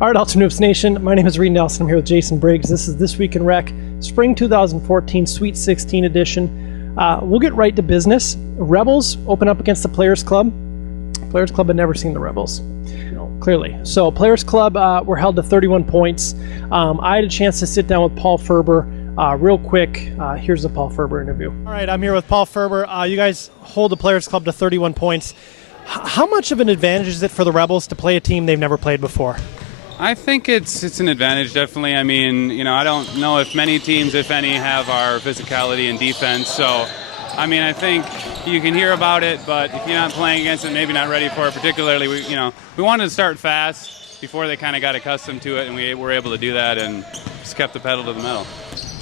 All right, Ultimate Hoops Nation, my name is Reid Nelson. I'm here with Jason Briggs. This is This Week in Rec, Spring 2014 Sweet 16 edition. We'll get right to business. Rebels open up against the Players Club. Players Club had never seen the Rebels, clearly. So Players Club were held to 31 points. I had a chance to sit down with Paul Ferber real quick. Here's the Paul Ferber interview. All right, I'm here with Paul Ferber. You guys hold the Players Club to 31 points. How much of an advantage is it for the Rebels to play a team they've never played before? I think it's an advantage, definitely. I mean, I don't know if many teams, if any, have our physicality and defense. So, I mean, I think you can hear about it, but if you're not playing against it, maybe not ready for it, particularly, we wanted to start fast before they kind of got accustomed to it, and we were able to do that and just kept the pedal to the metal.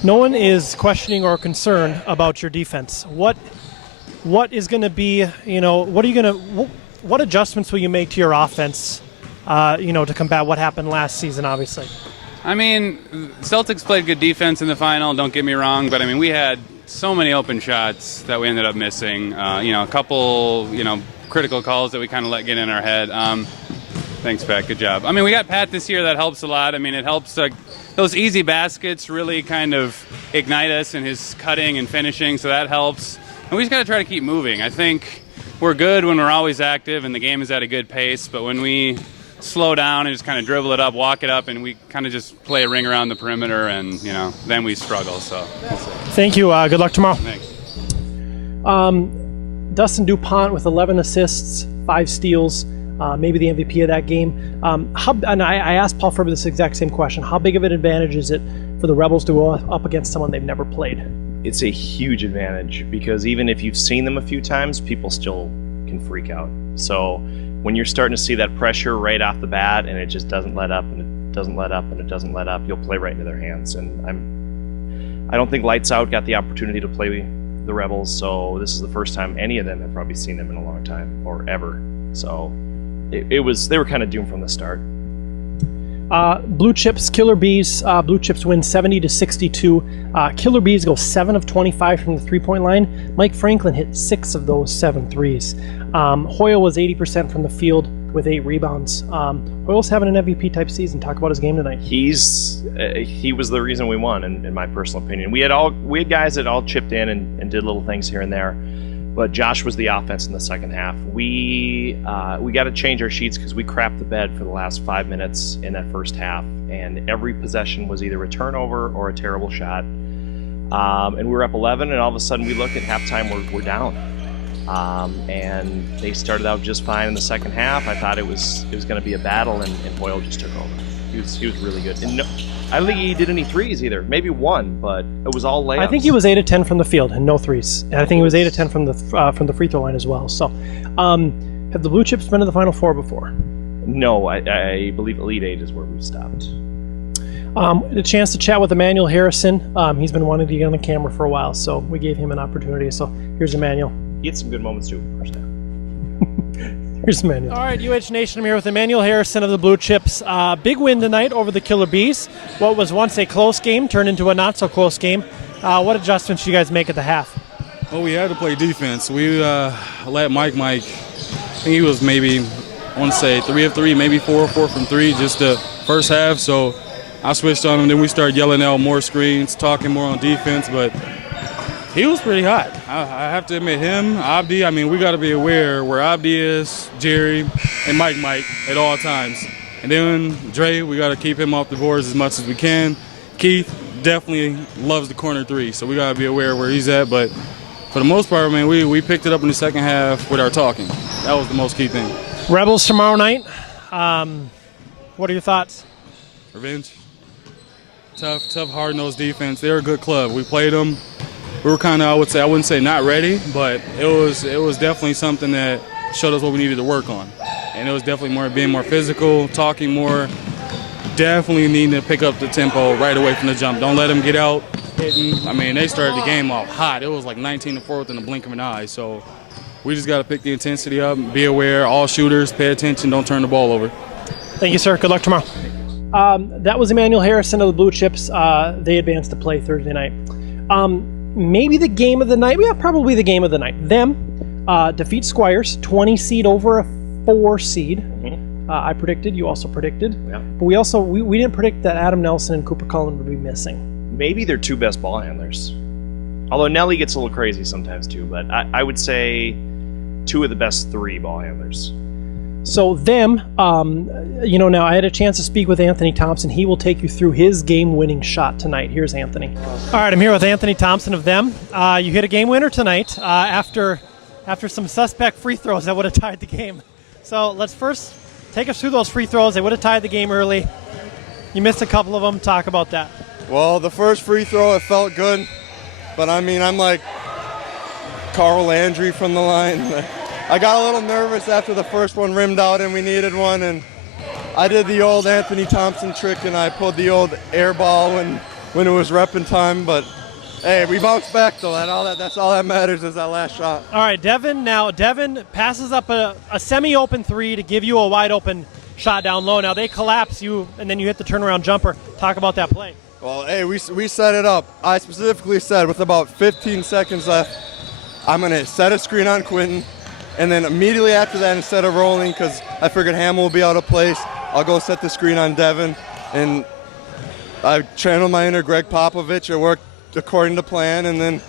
No one is questioning or concerned about your defense. What is going to be, what adjustments will you make to your offense, to combat what happened last season, obviously? I mean, Celtics played good defense in the final, don't get me wrong, but I mean, we had so many open shots that we ended up missing. A couple, critical calls that we kind of let get in our head. Thanks, Pat. Good job. I mean, we got Pat this year. That helps a lot. I mean, it helps. Those easy baskets really kind of ignite us in his cutting and finishing, so that helps. And we just got to try to keep moving. I think we're good when we're always active and the game is at a good pace, but when we slow down and just kind of dribble it up, walk it up, and we kind of just play a ring around the perimeter, and then we struggle. So thank you. Good luck tomorrow. Thanks. Dustin DuPont with 11 assists, 5 steals, maybe the MVP of that game. And I asked Paul Ferber this exact same question. How big of an advantage is it for the Rebels to go up against someone they've never played? It's a huge advantage because even if you've seen them a few times, people still can freak out. So when you're starting to see that pressure right off the bat and it just doesn't let up and it doesn't let up and it doesn't let up, you'll play right into their hands. And I don't think Lights Out got the opportunity to play the Rebels, so this is the first time any of them have probably seen them in a long time or ever. So they were kind of doomed from the start. Blue Chips, Killer Bees. Blue Chips win 70-62. Killer Bees go 7 of 25 from the three-point line. Mike Franklin hit 6 of those 7 threes. Hoyle was 80% from the field with 8 rebounds. Hoyle's having an MVP type season. Talk about his game tonight. He was the reason we won, in my personal opinion. We had guys that all chipped in and did little things here and there. But Josh was the offense in the second half. We got to change our sheets because we crapped the bed for the last 5 minutes in that first half, and every possession was either a turnover or a terrible shot. And we were up 11, and all of a sudden we look at halftime, we're down. And they started out just fine in the second half. I thought it was going to be a battle, and Hoyle just took over. He was really good. And I don't think he did any threes either. Maybe one, but it was all layups. I think he was 8 of 10 from the field and no threes. And I think he was 8 of 10 from the free throw line as well. So, have the Blue Chips been to the Final Four before? No, I believe Elite 8 is where we've stopped. A chance to chat with Emmanuel Harrison. He's been wanting to get on the camera for a while, so we gave him an opportunity. So here's Emmanuel. He had some good moments too. First half. Here's Emmanuel. All right, UH Nation, I'm here with Emmanuel Harrison of the Blue Chips. Big win tonight over the Killer Bees. What was once a close game turned into a not-so-close game. What adjustments did you guys make at the half? Well, we had to play defense. We let Mike, I think he was maybe, I want to say 3 of 3, maybe 4 of 4 from 3, just the first half. So I switched on him. Then we started yelling out more screens, talking more on defense. But he was pretty hot. I have to admit, him, Abdi, I mean, we got to be aware where Abdi is, Jerry, and Mike at all times. And then Trey, we got to keep him off the boards as much as we can. Keith definitely loves the corner 3, so we got to be aware where he's at. But for the most part, man, we picked it up in the second half with our talking. That was the most key thing. Rebels tomorrow night. What are your thoughts? Revenge. Tough, hard-nosed defense. They're a good club. We played them. We were kind of, I wouldn't say not ready, but it was definitely something that showed us what we needed to work on. And it was definitely being more physical, talking more, definitely needing to pick up the tempo right away from the jump. Don't let them get out hitting. I mean, they started the game off hot. It was like 19-4 within the blink of an eye. So we just got to pick the intensity up, be aware, all shooters, pay attention, don't turn the ball over. Thank you, sir. Good luck tomorrow. That was Emmanuel Harrison of the Blue Chips. They advanced to play Thursday night. Maybe the game of the night. Yeah, probably the game of the night. Them defeat Squires, 20 seed over a 4 seed. I predicted. You also predicted. Yeah. But we didn't predict that Adam Nelson and Cooper Cullen would be missing. Maybe their two best ball handlers. Although Nelly gets a little crazy sometimes too, but I would say two of the best three ball handlers. So them, now I had a chance to speak with Anthony Thompson. He will take you through his game-winning shot tonight. Here's Anthony. All right, I'm here with Anthony Thompson of them. You hit a game winner tonight after some suspect free throws that would have tied the game. So let's first take us through those free throws. They would have tied the game early. You missed a couple of them. Talk about that. Well, the first free throw, it felt good. But, I mean, I'm like Carl Landry from the line. I got a little nervous after the first one rimmed out and we needed one. And I did the old Anthony Thompson trick and I pulled the old air ball when it was repping time. But, hey, we bounced back, though. That's all that matters is that last shot. All right, Devin passes up a semi-open three to give you a wide-open shot down low. Now, they collapse you, and then you hit the turnaround jumper. Talk about that play. Well, hey, we set it up. I specifically said with about 15 seconds left, I'm going to set a screen on Quentin, and then immediately after that, instead of rolling, because I figured Hamill will be out of place, I'll go set the screen on Devin. And I channeled my inner Greg Popovich. It worked according to plan. And then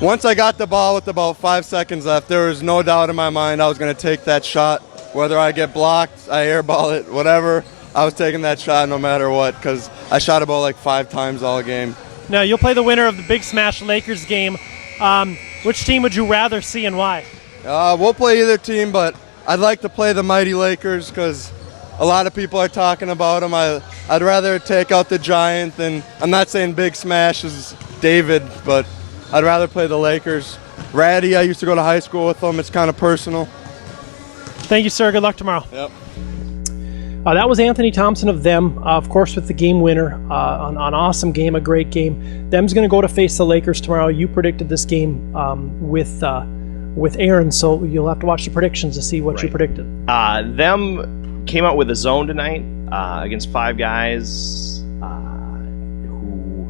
once I got the ball with about 5 seconds left, there was no doubt in my mind I was going to take that shot. Whether I get blocked, I airball it, whatever. I was taking that shot no matter what because I shot about like 5 times all game. Now, you'll play the winner of the Big Smash Lakers game. Which team would you rather see and why? We'll play either team, but I'd like to play the mighty Lakers because a lot of people are talking about them. I'd rather take out the Giant than, I'm not saying Big Smash is David, but I'd rather play the Lakers. Ratty, I used to go to high school with them. It's kind of personal. Thank you, sir. Good luck tomorrow. Yep. That was Anthony Thompson of them, of course, with the game winner. An awesome game, a great game. Them's going to go to face the Lakers tomorrow. You predicted this game with Aaron, so you'll have to watch the predictions to see what you predicted. Them came out with a zone tonight against 5 guys who,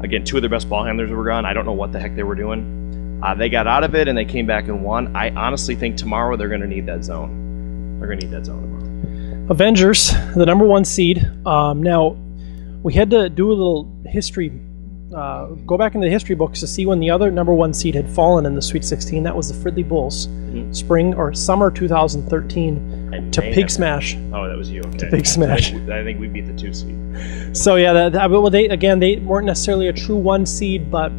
again, 2 of their best ball handlers were gone. I don't know what the heck they were doing. They got out of it, and they came back and won. I honestly think tomorrow they're going to need that zone. They're going to need that zone tomorrow. Avengers, the number 1 seed. Now, we had to do a little history, go back into the history books to see when the other number 1 seed had fallen in the Sweet 16. That was the Fridley Bulls, spring or summer 2013 to Pig Smash. Oh, that was you. Okay. To Pig Smash. I think we beat the 2 seed. So yeah, they weren't necessarily a true 1 seed, but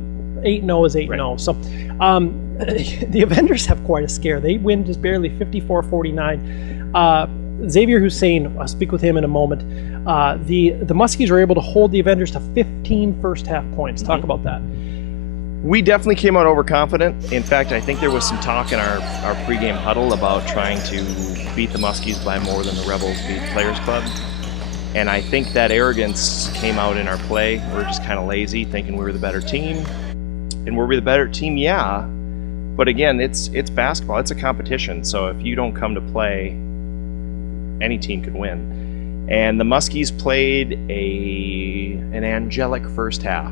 8-0 is 8-0. Right. So the Avengers have quite a scare. They win just barely 54-49. Xavier Hussein, I'll speak with him in a moment. The Muskies were able to hold the Avengers to 15 first half points. Talk about that. We definitely came out overconfident. In fact, I think there was some talk in our pregame huddle about trying to beat the Muskies by more than the Rebels beat Players Club. And I think that arrogance came out in our play. We were just kind of lazy, thinking we were the better team. And were we the better team? Yeah. But again, it's basketball. It's a competition. So if you don't come to play, any team could win. And the Muskies played an angelic first half.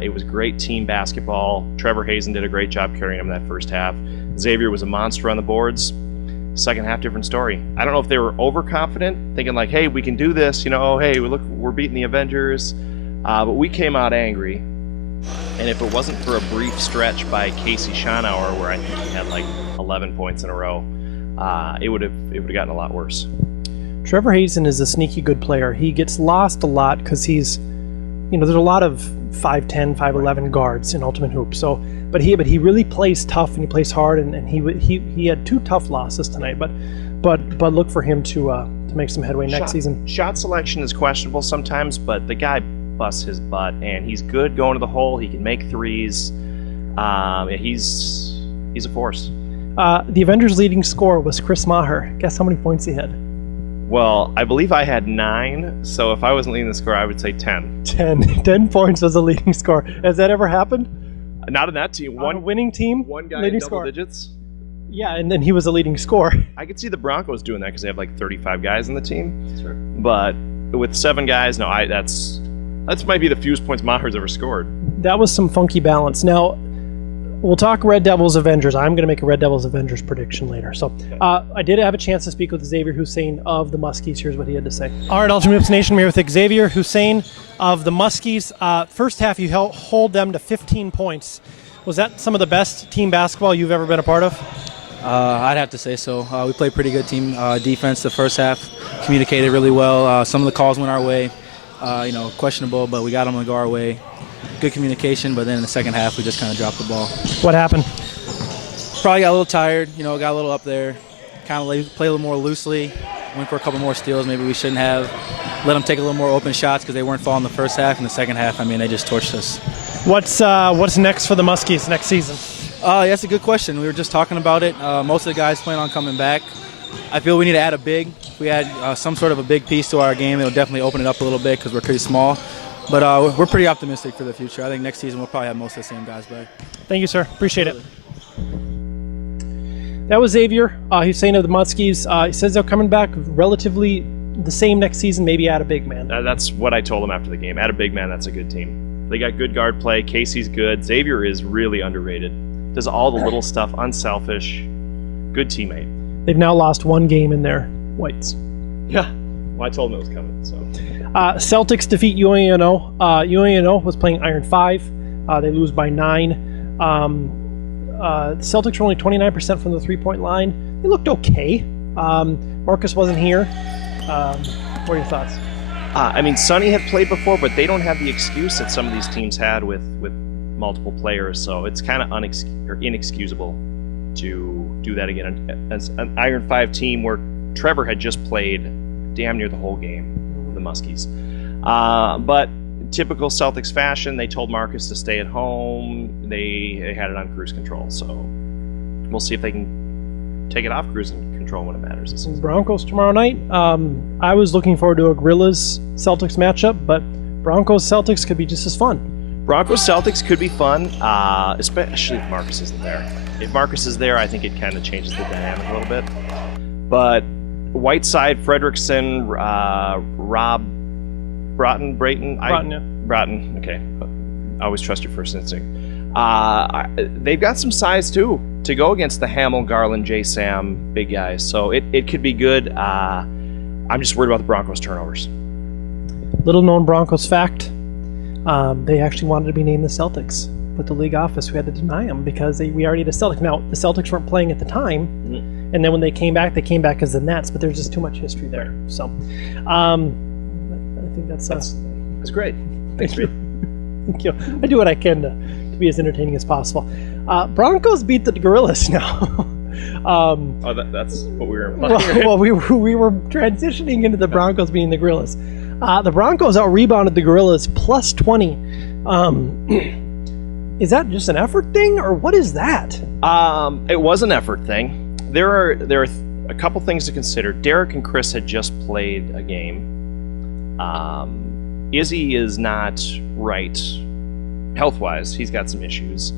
It was great team basketball. Trevor Hazen did a great job carrying them that first half. Xavier was a monster on the boards. Second half, different story. I don't know if they were overconfident, thinking like, hey, we can do this, hey, look, we're beating the Avengers. But we came out angry. And if it wasn't for a brief stretch by Casey Schonauer, where I think he had like 11 points in a row, it would have gotten a lot worse. Trevor Hazen is a sneaky good player. He gets lost a lot because he's, there's a lot of 5'10", 5'11" guards in Ultimate Hoop. So, but he really plays tough and he plays hard, and he had 2 tough losses tonight. But look for him to make some headway next season. Shot selection is questionable sometimes, but the guy busts his butt, and he's good going to the hole. He can make threes. He's a force. The Avengers' leading scorer was Chris Maher. Guess how many points he had? Well, I believe I had 9, so if I wasn't leading the score, I would say 10. 10 points was the leading score. Has that ever happened? Not in that team. On a winning team? One guy leading in double score. digits? Yeah, and then he was a leading scorer. I could see the Broncos doing that because they have like 35 guys in the team. That's right. But with 7 guys, no, that's might be the fewest points Maher's ever scored. That was some funky balance. Now, We'll talk Red Devils Avengers. I'm going to make a Red Devils Avengers prediction later. So I did have a chance to speak with Xavier Hussein of the Muskies. Here's what he had to say. All right, Ultimate Hoops Nation, we're here with Xavier Hussein of the Muskies. First half, you hold them to 15 points. Was that some of the best team basketball you've ever been a part of? I'd have to say so. We played pretty good team defense the first half, communicated really well. Some of the calls went our way, questionable, but we got them to go our way. Good communication, but then in the second half, we just kind of dropped the ball. What happened? Probably got a little tired, got a little up there, kind of played a little more loosely, went for a couple more steals. Maybe we shouldn't have. Let them take a little more open shots because they weren't falling the first half. In the second half, they just torched us. What's next for the Muskies next season? That's a good question. We were just talking about it. Most of the guys plan on coming back. I feel we need to add a big. If we add some sort of a big piece to our game, it'll definitely open it up a little bit because we're pretty small. But we're pretty optimistic for the future. I think next season we'll probably have most of the same guys back. Thank you, sir. Appreciate it. That was Xavier Hussein of the Muskies. He says they're coming back relatively the same next season, maybe add a big man. That's what I told him after the game. Add a big man, that's a good team. They got good guard play. Casey's good. Xavier is really underrated. Does all the little stuff, unselfish, good teammate. They've now lost one game in their whites. Yeah. Well, I told him it was coming, so. Celtics defeat UANO. UANO was playing Iron 5. They lose by 9. Celtics were only 29% from the three-point line. They looked okay. Marcus wasn't here. What are your thoughts? Sonny had played before, but they don't have the excuse that some of these teams had with multiple players, so it's kind of inexcusable to do that again. As an Iron 5 team where Trevor had just played damn near the whole game, the Muskies. But typical Celtics fashion, they told Marcus to stay at home. They had it on cruise control, so we'll see if they can take it off cruise control when it matters this season. Broncos tomorrow night. I was looking forward to a Gorillas Celtics matchup, but Broncos Celtics could be just as fun. Broncos Celtics could be fun, especially if Marcus isn't there. If Marcus is there, I think it kind of changes the dynamic a little bit. But Whiteside, Fredrickson, Rob Broughton, Broughton, okay. I always trust your first instinct. They've got some size, too, to go against the Hamill, Garland, J-Sam, big guys. So it could be good. I'm just worried about the Broncos' turnovers. Little-known Broncos fact, they actually wanted to be named the Celtics. But the league office, we had to deny them because we already had a Celtic. Now, the Celtics weren't playing at the time, and then when they came back as the Nets, but there's just too much history there. So I think that's great. Thank you. Thank you. I do what I can to be as entertaining as possible. Broncos beat the Gorillas now. That's what we were implying. Well, we were transitioning into the Broncos being the Gorillas. The Broncos out-rebounded the Gorillas plus 20. Is that just an effort thing, or what is that? It was an effort thing. There are a couple things to consider. Derek and Chris had just played a game. Izzy is not right health-wise. He's got some issues.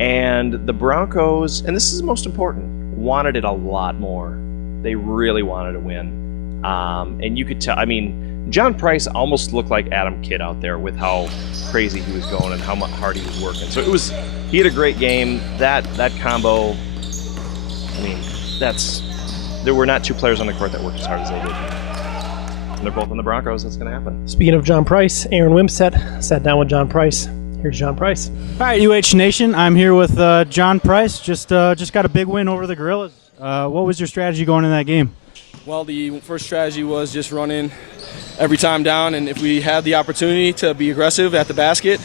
And the Broncos, and this is the most important, wanted it a lot more. They really wanted to win. And you could tell, John Price almost looked like Adam Kidd out there with how crazy he was going and how much hard he was working. So he had a great game. That combo, there were not two players on the court that worked as hard as they did. And they're both on the Broncos. That's going to happen. Speaking of John Price, Aaron Wimsett sat down with John Price. Here's John Price. All right, UH Nation. I'm here with John Price. Just got a big win over the Gorillas. What was your strategy going in that game? Well, the first strategy was just running every time down, and if we had the opportunity to be aggressive at the basket,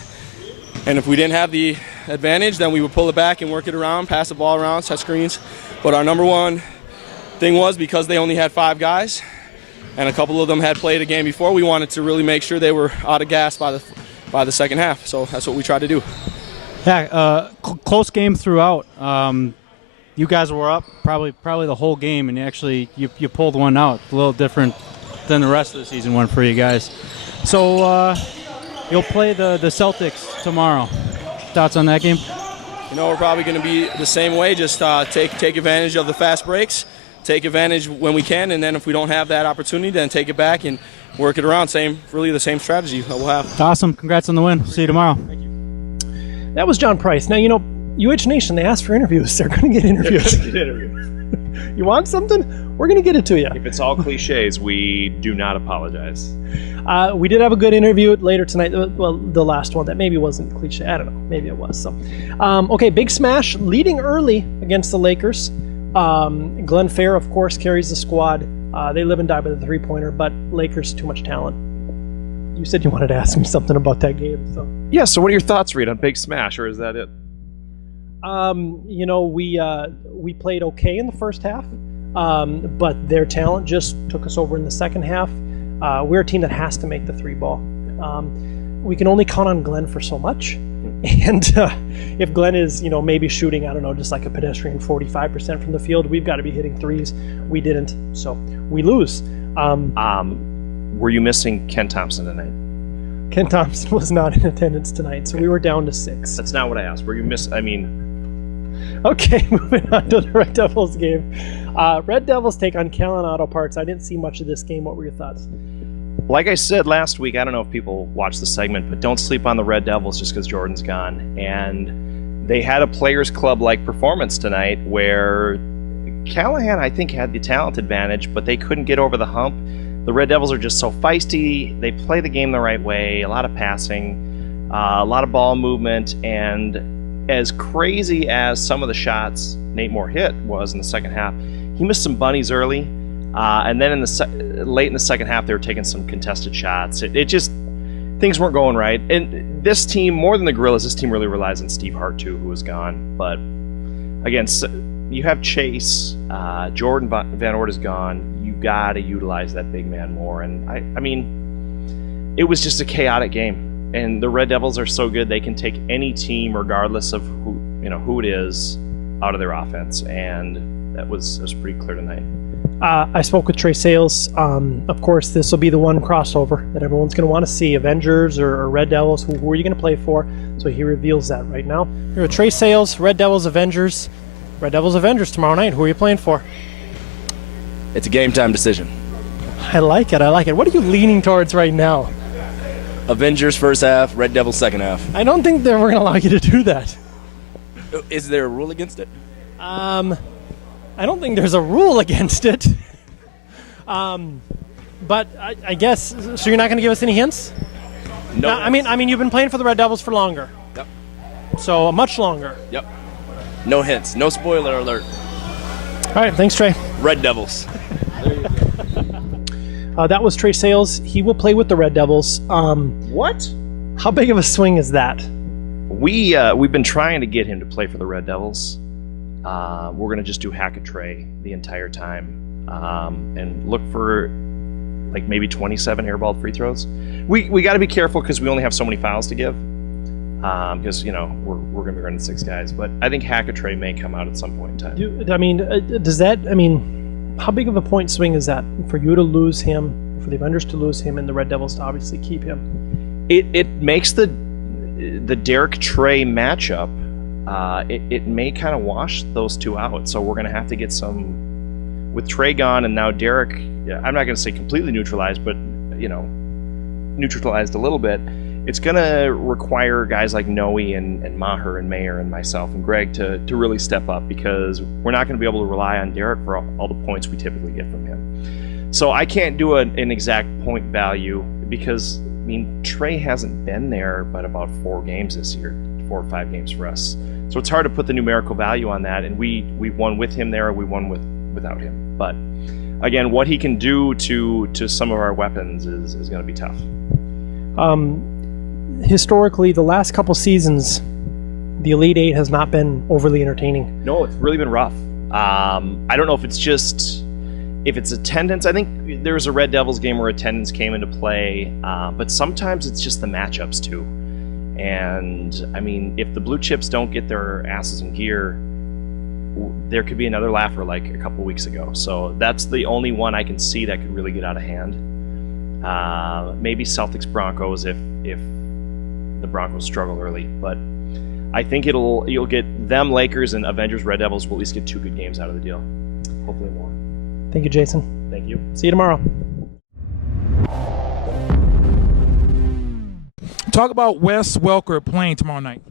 and if we didn't have the advantage, then we would pull it back and work it around, pass the ball around, set screens. But our number one thing was, because they only had 5 guys, and a couple of them had played a game before, we wanted to really make sure they were out of gas by the second half. So that's what we tried to do. Yeah, close game throughout. You guys were up probably the whole game, and you pulled one out. A little different than the rest of the season went for you guys. So you'll play the Celtics tomorrow. Thoughts on that game? We're probably going to be the same way. Just take advantage of the fast breaks, take advantage when we can, and then if we don't have that opportunity, then take it back and work it around. Really the same strategy that we'll have. Awesome. Congrats on the win. See you tomorrow. That was John Price. Now, UH Nation, they asked for interviews. They're going to get interviews. You want something? We're going to get it to you. If it's all cliches, we do not apologize. We did have a good interview later tonight. Well, the last one that maybe wasn't cliche. I don't know. Maybe it was. So, okay, Big Smash leading early against the Lakers. Glenn Fair, of course, carries the squad. They live and die by the three-pointer, but Lakers too much talent. You said you wanted to ask me something about that game. So yeah. So what are your thoughts, Reid, on Big Smash, or is that it? We played okay in the first half, but their talent just took us over in the second half. We're a team that has to make the three ball. We can only count on Glenn for so much, and if Glenn is, maybe shooting, I don't know, just like a pedestrian 45% from the field, we've got to be hitting threes. We didn't, so we lose. Were you missing Ken Thompson tonight? Ken Thompson was not in attendance tonight, so we were down to 6. That's not what I asked. Were you Okay, moving on to the Red Devils game. Red Devils take on Callan Auto Parts. I didn't see much of this game. What were your thoughts? Like I said last week, I don't know if people watched the segment, but don't sleep on the Red Devils just because Jordan's gone. And they had a Players Club-like performance tonight where Callahan, I think, had the talent advantage, but they couldn't get over the hump. The Red Devils are just so feisty. They play the game the right way, a lot of passing, a lot of ball movement, and as crazy as some of the shots Nate Moore hit was in the second half, he missed some bunnies early, and then late in the second half they were taking some contested shots. It just, things weren't going right. And this team, more than the Gorillas, this team really relies on Steve Hart too, who was gone. But again, you have Chase, Jordan Van Ort is gone. You got to utilize that big man more. And I mean, it was just a chaotic game. And the Red Devils are so good they can take any team, regardless of who it is, out of their offense. And that was pretty clear tonight. I spoke with Trey Sayles. Of course, this will be the one crossover that everyone's going to want to see: Avengers or Red Devils. Who are you going to play for? So he reveals that right now. Here with Trey Sayles, Red Devils, Avengers. Red Devils, Avengers tomorrow night. Who are you playing for? It's a game time decision. I like it. What are you leaning towards right now? Avengers first half, Red Devils second half. I don't think that we're going to allow you to do that. Is there a rule against it? I don't think there's a rule against it. But I guess, so you're not going to give us any hints? No. I mean, you've been playing for the Red Devils for longer. Yep. So much longer. Yep. No hints. No spoiler alert. All right. Thanks, Trey. Red Devils. That was Trey Sayles. He will play with the Red Devils. What? How big of a swing is that? We've been trying to get him to play for the Red Devils. We're going to just do hack a Trey the entire time and look for like maybe 27 airballed free throws. We got to be careful because we only have so many fouls to give because we're going to be running 6 guys. But I think hack a Trey may come out at some point in time. How big of a point swing is that for you to lose him, for the Avengers to lose him, and the Red Devils to obviously keep him? It makes the Derek Trey matchup. It may kind of wash those two out. So we're going to have to get some with Trey gone and now Derek. I'm not going to say completely neutralized, but neutralized a little bit. It's going to require guys like Noe and Maher and Mayer and myself and Greg to really step up because we're not going to be able to rely on Derek for all the points we typically get from him. So I can't do an exact point value because Trey hasn't been there but about 4 games this year, 4 or 5 games for us. So it's hard to put the numerical value on that, and we won with him there, we won without him. But again, what he can do to some of our weapons is going to be tough. Historically, the last couple seasons, the Elite Eight has not been overly entertaining. No, it's really been rough. I don't know if it's attendance. I think there was a Red Devils game where attendance came into play, but sometimes it's just the matchups too. And if the Blue Chips don't get their asses in gear, there could be another laugher like a couple weeks ago. So that's the only one I can see that could really get out of hand. Maybe Celtics Broncos if the Broncos struggle early, but I think you'll get them, Lakers, and Avengers Red Devils will at least get 2 good games out of the deal. Hopefully more. Thank you, Jason. Thank you. See you tomorrow. Talk about Wes Welker playing tomorrow night.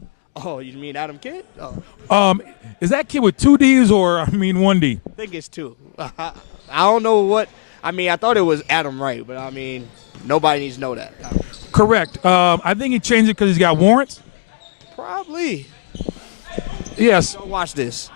Oh, you mean Adam Kidd? Oh, Is that kid with 2 Ds or, one D? I think it's 2. I don't know what. I thought it was Adam Wright, but nobody needs to know that. Correct. I think he changed it because he's got warrants. Probably. Yes. Don't watch this.